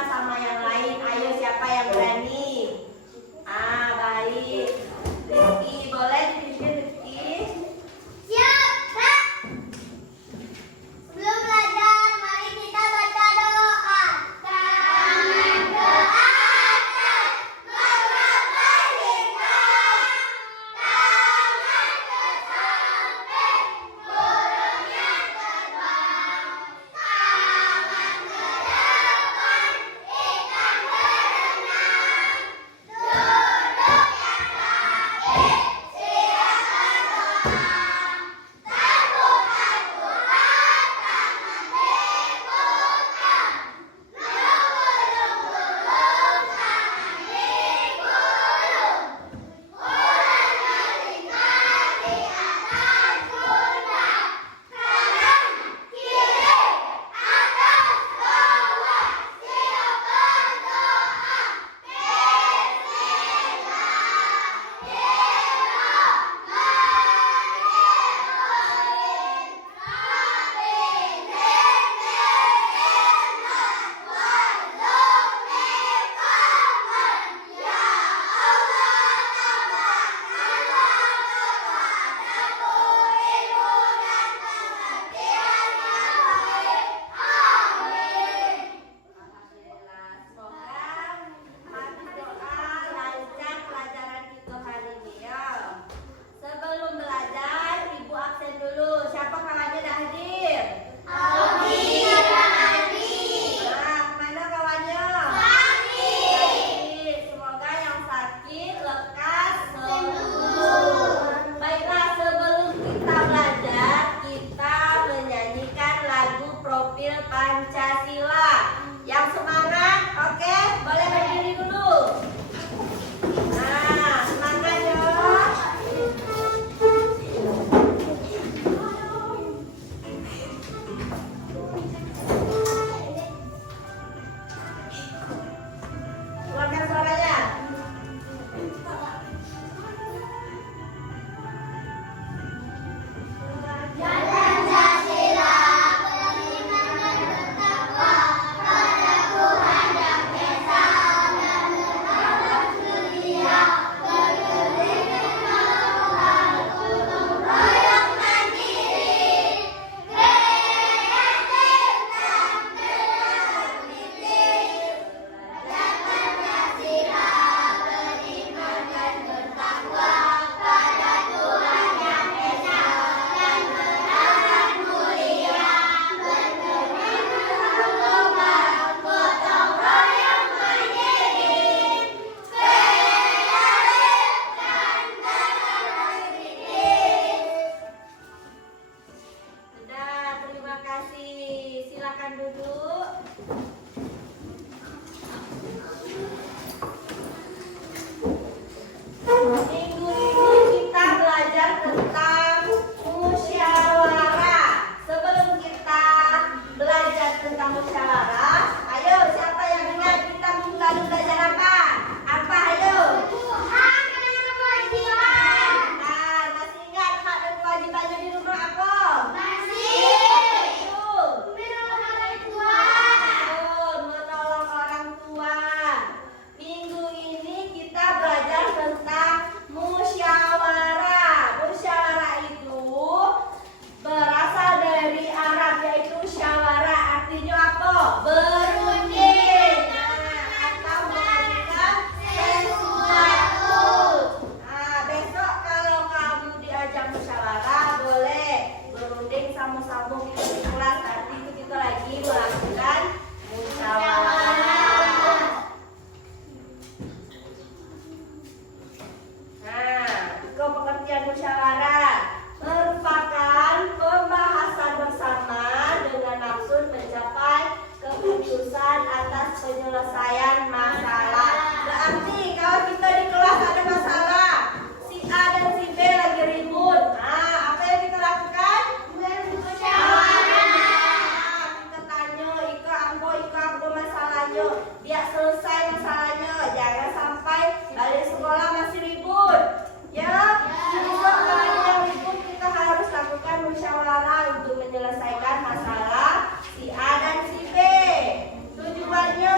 kita sama yang lain. Ayo siapa yang berani? Baik. Rizky, boleh dipimpin Rizky? Siap, Kak. Sebelum belajar, mari kita baca doa. Tangan ke atas, mengangkat lingkar. Tangan ke samping, burungnya terbang. Tangan ke depan, ikan berenang. Duduk yang rapi, siapkan doa. Tepuk Al-Quran, tangan diputar. Nunggu-nunggu, tangan digulung. Quran melingkar di atas pundak. Kanan, kiri, atas, bawah, siapkan doa. Alhamdulillah. Semoga habis doa lancar pelajaran kita hari ini ya. Sebelum belajar, Ibu absen dulu. Siapa kawannya dah hadir? Kemana kawannya? Sakit. Semoga yang sakit lekas sembuh. Baiklah, sebelum kita belajar, kita menyanyikan lagu Profil Pancasila. Yang semangat, oke? Boleh berdiri dulu. Semangat ya. Keluarkan suaranya. Pancasila, beriman dan bertakwa pada Tuhan Yang Esa dan berharap mulia, berdiri dengan gotong royong mandiri, kreatif dan berpikir. Pancasila, beriman dan bertakwa pada Tuhan Yang Esa dan berharap mulia, berdiri dengan gotong royong mandiri, kreatif dan berpikir. Sudah, terima kasih. Silakan duduk. Minggu ini kita belajar tentang musyawarah. Sebelum kita belajar tentang musyawarah, ayo siapa yang ingat kita minggu lalu belajar apa? Apa ayo? Tuhan dan kewajiban. Masih ingat hak dan kewajibannya di rumah apa? Masih. Betul. Menolong orang tua. Betul, menolong orang tua. Minggu ini kita belajar tentang musyawarah. Musyawarah itu berasal dari Arab, yaitu syawarah. Artinya apa? Berunding. Atau mengajukan sesuatu. Besok kalau kamu diajak musyawarah, boleh berunding sama-sama kita di kelas. Nanti itu kita lagi melakukan musyawarah. Ke pengertian musyawarah merupakan pembahasan bersama dengan maksud mencapai keputusan atas penyelesaian masalah. Berarti kalau kita di kelas ada masalah, si A dan si B lagi ribut, apa yang kita lakukan? Kita tanya, Ika ambo masalahnya, biar selesai masalahnya. Jangan sampai balik sekolah masih ribut. Ya, besok kalau yang ribut kita harus lakukan musyawarah untuk menyelesaikan masalah si A dan si B. Tujuannya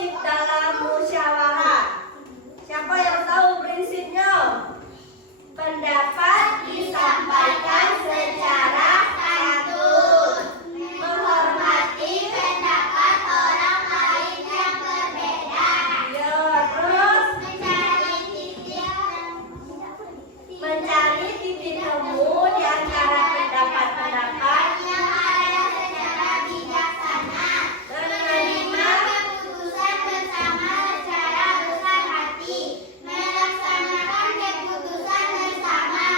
prinsip dalam musyawarah. Siapa yang tahu prinsipnya? Pendapat disampaikan secara Santun. menghormati. Pendapat orang lain yang berbeda. Ya, terus Mencari titik temu di antara pendapat-pendapat, yang ada secara bijaksana. Menerima keputusan bersama secara besar hati. Melaksanakan keputusan bersama.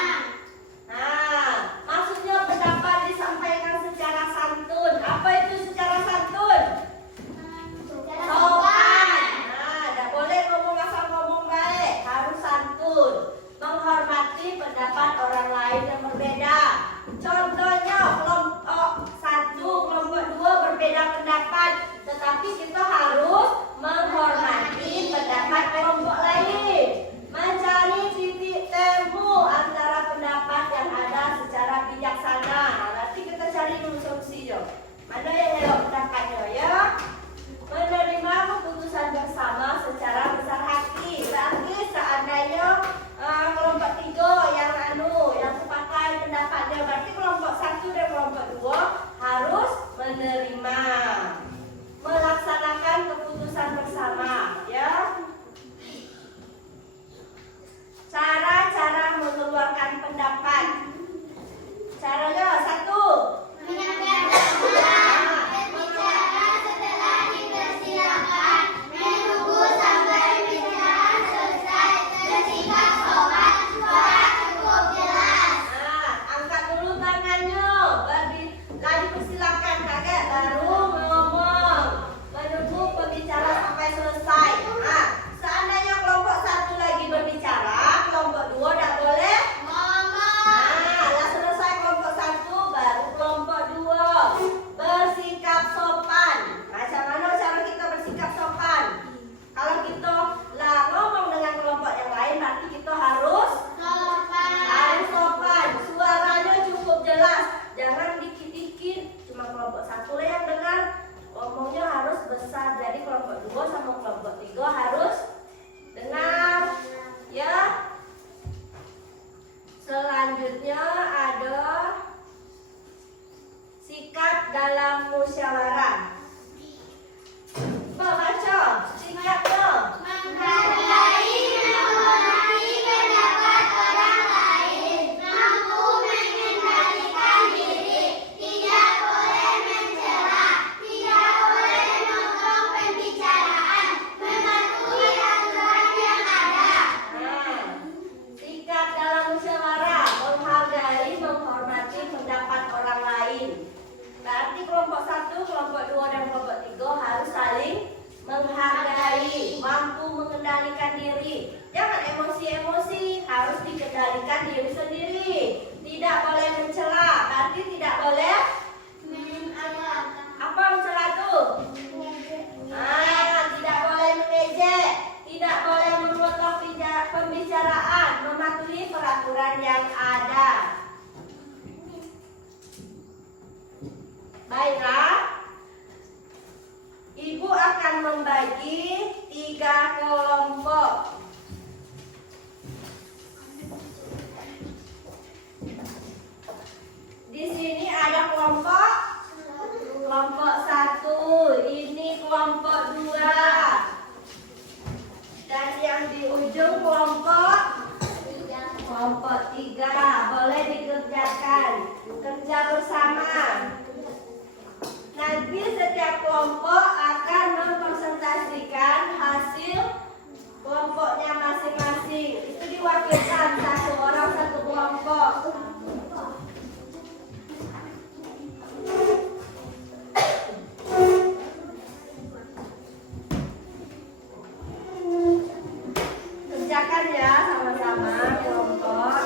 Nah, maksudnya pendapat disampaikan secara santun. Apa itu secara santun? Sopan. Nah, tidak boleh ngomong asal ngomong baik, harus santun. Menghormati pendapat orang lain yang berbeda. Contohnya kelompok 1, kelompok 2 berbeda pendapat, tetapi kita harus menghormati pendapat kelompok lain. Mencari titik temu antara pendapat yang ada secara bijaksana. Nah, nanti kita cari dulu solusinya. Mana yang elok pendapatnya ya? Menerima keputusan bersama secara besar hati. Berarti seandainya kelompok 3 yang sepakat pendapatnya, berarti kelompok 1 dan kelompok 2 harus menerima, melaksanakan keputusan bersama ya. Cara-cara mengeluarkan pendapat. Caranya 1. Menyampaikan pendapat. Berbicara setelah dipersilakan. Menunggu sampai bicara selesai. Bersikap sopan. Suara cukup jelas. Nah, angkat dulu tangannya. Lagi persilakan kaget baru ngomong. Menunggu pembicara sampai selesai. Nah, seandainya kelompok 1 lagi berbicara, kelompok 2 tidak boleh. Ngomong. Nah, lah selesai kelompok 1 baru kelompok 2. Bersikap sopan. Macam mana cara kita bersikap sopan? Kalau kita lah ngomong dengan kelompok yang lain, berarti kita harus sopan. Suaranya cukup jelas. Jangan dikit-dikit. Cuma kelompok 1 lah yang dengar. Ngomongnya harus besar. Jadi kelompok 2 sama kelompok 3 harus dengar. Ya. Selanjutnya ada sikap dalam musyawarah. Baca sikapnya. Menghargai, menghormati pendapat orang lain. Mampu mengendalikan diri. Tidak boleh mencela. Tidak boleh memotong pembicaraan. Mematuhi aturan yang ada. Nah, sikap dalam musyawarah, menghargai, menghormati pendapat orang lain. Berarti kelompok 1, kelompok 2 dan kelompok 3 harus saling menghargai, mampu mengendalikan diri. Jangan emosi-emosi, harus dikendalikan diri sendiri. Tidak boleh mencela, berarti tidak boleh apa mencela tuh? Tidak boleh mengejek, tidak boleh memotong pembicaraan, mematuhi peraturan yang ada. Baiklah, Ibu akan membagi 3 kelompok. Di sini ada kelompok 1, ini kelompok 2, dan yang di ujung kelompok 3. Boleh dikerjakan, kerja bersama. Nanti setiap kelompok akan mempresentasikan hasil kelompoknya masing-masing. Itu diwakilkan 1 orang 1 kelompok. Kerjakan ya sama-sama kelompok.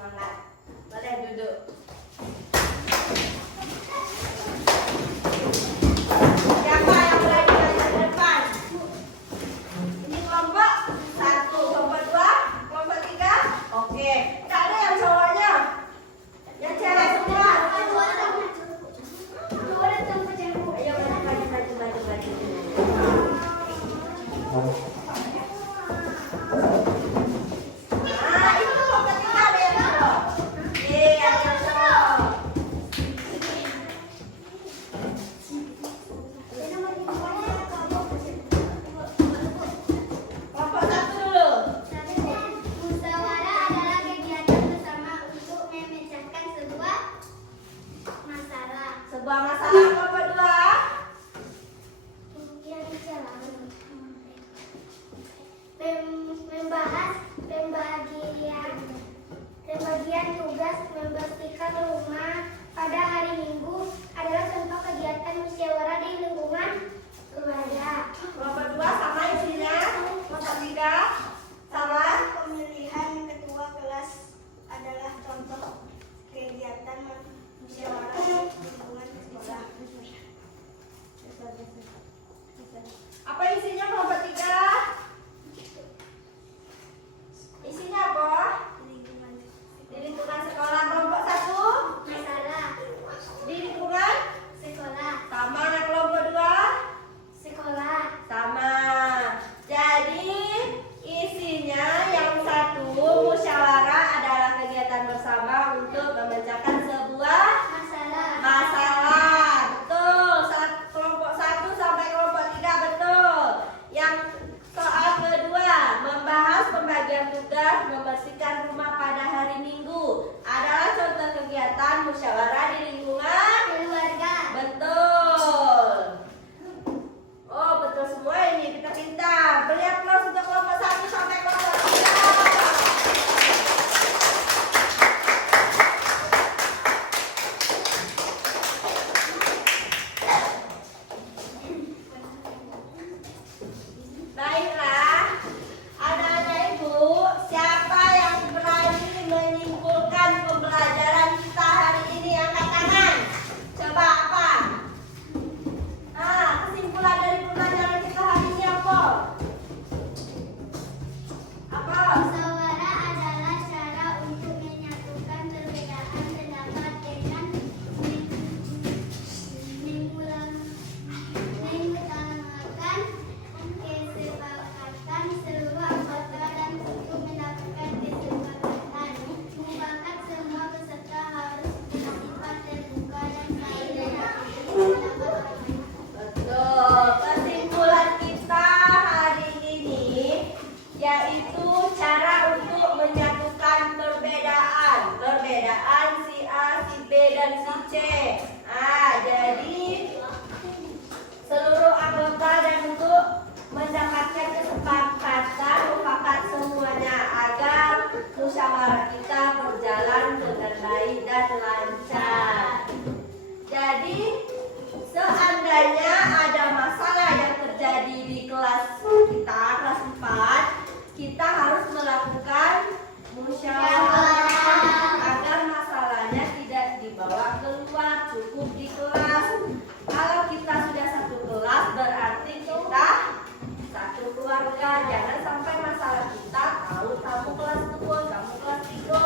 semangat. Boleh duduk. Siapa yang berani belajar di depan? Ini kelompok 1, kelompok 2, kelompok 3. Oke, nggak ada yang cowoknya. Yang cewek semua. Ayo maju. Nah, itu kelompok 3 ada yang cowok. Ada yang cowok. Kelompok 1 dulu. Musyawarah adalah kegiatan bersama untuk memecahkan sebuah masalah. Sebuah masalah. Kelompok 2. Membahas pembagian tugas membersihkan rumah pada hari Minggu adalah contoh kegiatan musyawarah di lingkungan keluarga. Kelompok 2 sama isinya. Kelompok 3 sama. Pemilihan ketua kelas adalah contoh kegiatan musyawarah di lingkungan sekolah. Apa isinya kelompok 3? Isinya apa? Di lingkungan sekolah. Kelompok 1 Masalah di lingkungan sekolah. sama. Kelompok 2 Sekolah. sama. Jadi isinya yang 1 musyawarah adalah kegiatan bersama untuk memecahkan sebuah masalah. Betul. Kelompok 1 sampai kelompok 3 betul. Yang soal kedua, membahas pembagian tugas membersihkan rumah pada hari Minggu adalah contoh kegiatan musyawarah di lingkungan Keluarga. betul. Oh, betul semua ini. Pintar-pintar. Beri aplaus untuk kelompok 1 sampai kelompok 3. Baiklah, anak-anak ibu, siapa yang berani menyimpulkan pembelajaran kita hari ini? Angkat tangan. Coba apa? Kesimpulan dari pembelajaran kita hari ini apa? Apa? Musyawarah adalah cara untuk menyatukan perbedaan pendapat dengan mengutamakan kesepakatan seluruh anggota dan untuk mendapatkan kesepakatan. Mufakat semua peserta harus bersifat terbuka dan saling menghargai pendapat orang lain. Betul. Kesimpulan kita hari ini yaitu cara untuk menyatukan perbedaan. Perbedaan si A, si B, dan si C. Jadi seluruh anggota dan untuk mendapatkan kesepakatan mufakat semuanya agar musyawarah kita berjalan dengan baik dan lancar. Jadi seandainya ada masalah yang terjadi di kelas kita, kelas 4, kita harus melakukan musyawarah agar masalahnya tidak dibawa keluar, cukup di kelas. Kalau kita sudah satu kelas, berarti kita satu keluarga. Jangan sampai masalah kita tahu kamu kelas 2, kamu kelas 3.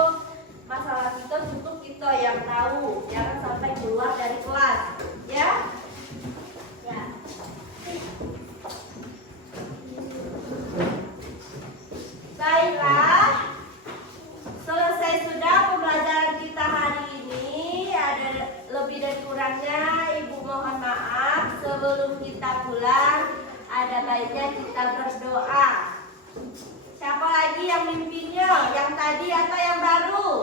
Masalah kita cukup kita yang tahu. Jangan sampai keluar dari kelas. Ya? Ya. Baiklah. Selesai sudah pembelajaran kita hari ini. Ada lebih dan kurangnya Ibu mohon maaf. Sebelum kita pulang, ada baiknya kita berdoa. Siapa lagi yang mimpinya? Yang tadi atau yang baru?